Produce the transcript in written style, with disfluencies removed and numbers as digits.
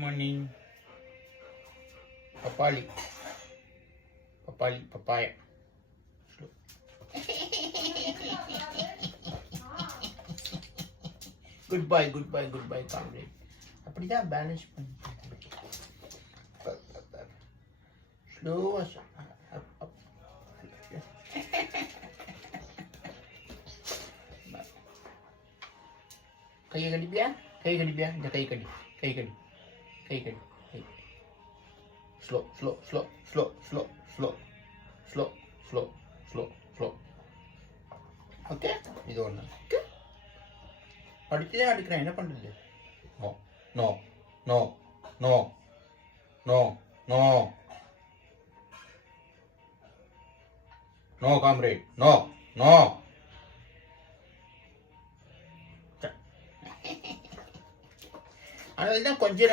morning. Papali. Papaya. Slow. Goodbye, comrade. அப்படிதான் balance பண்ணி ஸ்லோவா கையை கடிப்பியா இந்த கை கடி ஸ்லோ ஓகே இது ஒன்று படிச்சுதான் அடிக்கிறேன் என்ன பண்றது no no no no no no comrade no no அதனால தான் கொஞ்சம்